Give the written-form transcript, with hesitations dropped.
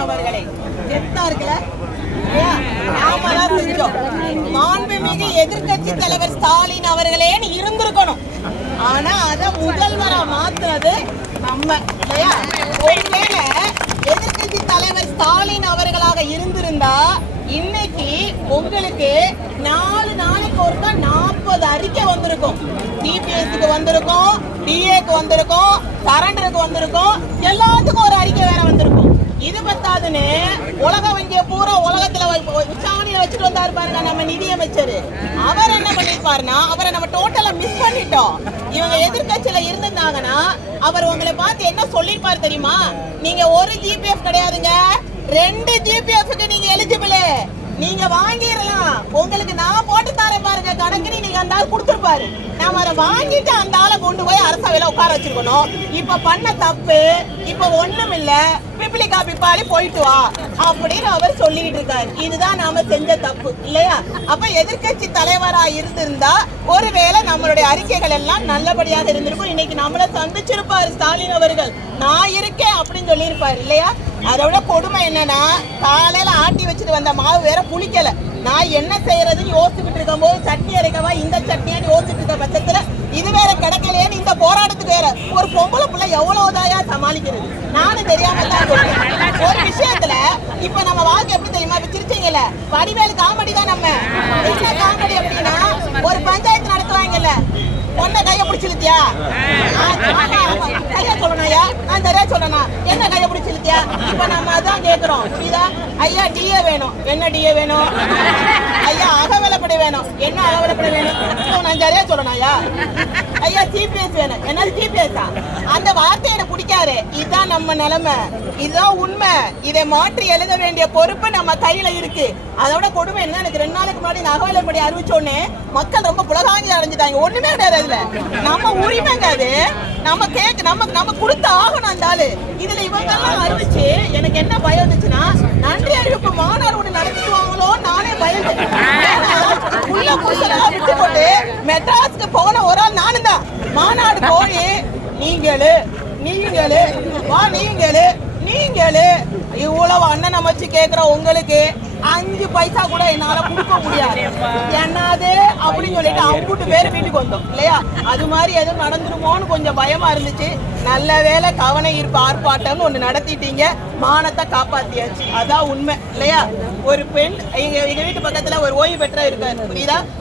ஸ்டாலின் அவர்களை செத்தார்கள நாமதான் செஞ்சோம். மாண்புமிகு எதிர்கட்சி தலைவர் ஸ்டாலின் அவர்களே இருந்திருக்கணும். ஆனா அத முதல்வரா மாத்துறது நம்ம இல்லையா? ஒருவேளை எதிர்கட்சி தலைவர் ஸ்டாலின் அவர்களாக இருந்திருந்தா இன்னைக்கு உங்களுக்கு 4 நாளைக்கு ஒருக்கா 40 அறிக்கை வந்திருக்கும். டிபிஎஸ்க்கு வந்திருக்கும், டிஏக்கு வந்திருக்கும், சரண்டருக்கு வந்திருக்கும், எல்லாத்துக்கும் ஒரு அறிக்கை வேற வந்திருக்கும். இது பத்தாதுன்னு உலக வங்கிய பூரா உலகத்துல உச்சாணியில வச்சுட்டு வந்தாரு பாருங்க நம்ம நிதியமைச்சர். அவர் என்ன பண்ணிருப்பாருன்னா அவரை நம்ம டோட்டலா மிஸ் பண்ணிட்டோம். இவங்க எதிர்கட்சியில இருந்திருந்தாங்கன்னா அவர் உங்களை பார்த்து என்ன சொல்லிருப்பாரு தெரியுமா? நீங்க ஒரு ஜிபிஎஃப் கிடையாதுங்க, 2 ஜிபிஎஃப்க்கு நீங்க எலிஜிபிள், நீங்க வாங்கிடலாம், உங்களுக்கு நான் போட்டு தரேன் பாருங்க கணக்குன்னு நீங்க அந்த ஆள் கொடுத்துருப்பாரு. நாம அதை வாங்கிட்டு அந்த ஆளை கொண்டு போய் அரசவையில உட்கார வச்சிருக்கணும். இப்ப பண்ண தப்பு இப்ப ஒண்ணும் இல்ல, பிப்ளிகா பிப்பாடி போயிட்டு வா அப்படின்னு அவர் சொல்லிட்டு இருக்காரு. இதுதான் நாம செஞ்ச தப்பு இல்லையா? அப்ப எதிர்கட்சி தலைவரா இருந்திருந்தா ஒருவேளை நம்மளுடைய அறிக்கைகள் எல்லாம் நல்லபடியாக இருந்திருக்கும். இன்னைக்கு நம்மள சந்திச்சிருப்பாரு ஸ்டாலின் அவர்கள், நான் இருக்கேன் அப்படின்னு சொல்லியிருப்பாரு இல்லையா? அதோட கொடுமை என்னன்னா காலையில ஆட்டி வச்சுட்டு வந்த மாவு வேற புளிக்கல. நான் என்ன செய்யறதுன்னு யோசிச்சுட்டு இருக்கும் போது சட்னி அரைக்கவா இந்த சட்னியான்னு யோசிச்சுட்டு இருக்க பட்சத்துல இது வேற கிடைக்கலையேன்னு இந்த போராட்டத்துக்கு வேற ஒரு பொம்பளை பிள்ளை எவ்வளவுதாயா சமாளிக்கிறது? நானும் தெரியாம தான் சொல்றேன். ஒரு விஷயத்துல இப்ப நம்ம வாழ்க்கை எப்படி தெரியுமா? இப்ப சிரிச்சீங்கல்ல, வடிவேலு காமெடி தான். நம்ம என்ன காமெடி அப்படின்னா ஒரு பஞ்சாயத்து நடத்துவாங்கல்ல, ஒன்ன கைய பிடிச்சிருத்தியா கைய சொல்லணும்யா, நான் சரியா சொல்லணும், என்ன கைய பிடிச்சிருத்தியா? இப்ப நம்ம அதான் கேக்குறோம், புரியுதா? ஐயா டிஏ வேணும், என்ன டிஏ வேணும்? ஐயா அகவிலப்படை வேணும், என்ன அகவிலப்படை வேணும்? நான் சரியா சொல்லணும்யா. ஐயா ஜிபிஎஸ் வேணும், என்னது ஜிபிஎஸ்? அந்த வார்த்தை எனக்கு பிடிக்காது. இதுதான் நம்ம நிலைமை, இதுதான் உண்மை. இதை மாற்றி எழுத வேண்டிய பொறுப்பு நம்ம கையில இருக்கு. அதோட கொடுமை என்ன, எனக்கு 2 நாளைக்கு முன்னாடி இந்த அகவிலப்படை அறிவிச்சோடனே மக்கள் ரொம்ப புலகாங்கி அடைஞ்சிட்டாங்க. ஒண்ணுமே கிடையாது, அதுல நம்ம உரிமைங்க, அது நம்ம கேக்கு நம்ம கொடுத்த ஆகணும் அந்த ஆளு. இதுல இவங்க எல்லாம் அறிவிச்சு எனக்கு என்ன பயம் இருந்துச்சுன்னா, நன்றி அறிவிப்பு மாநாடு ஒண்ணு நடத்திடுவாங்களோ நானே பயந்து உள்ள புதுசெல்லாம் விட்டு போட்டு மெட்ராஸ்க்கு போன ஒரு ஆள் நானும் தான். மாநாடு போய் நீங்களு இவ்வளவு அண்ணன் அமைச்சு கேக்குற உங்களுக்கு 5 பைசா கூட என்னால கொடுக்க முடியாது என்னது அப்படின்னு சொல்லிட்டு அம்புட்டு பேர் வீட்டுக்கு வந்தோம் இல்லையா? அது மாதிரி எதுவும் நடந்துருமோன்னு கொஞ்சம் பயமா இருந்துச்சு. நல்ல வேலை கவன ஈர்ப்பு ஆர்ப்பாட்டம்னு ஒண்ணு நடத்திட்டீங்க, மானத்தை காப்பாத்தியாச்சு. அதான் உண்மை இல்லையா? ஒரு பெண் எங்க வீட்டு பக்கத்துல ஒரு ஓய்வு பெற்ற இருக்காரு, புரியுதா?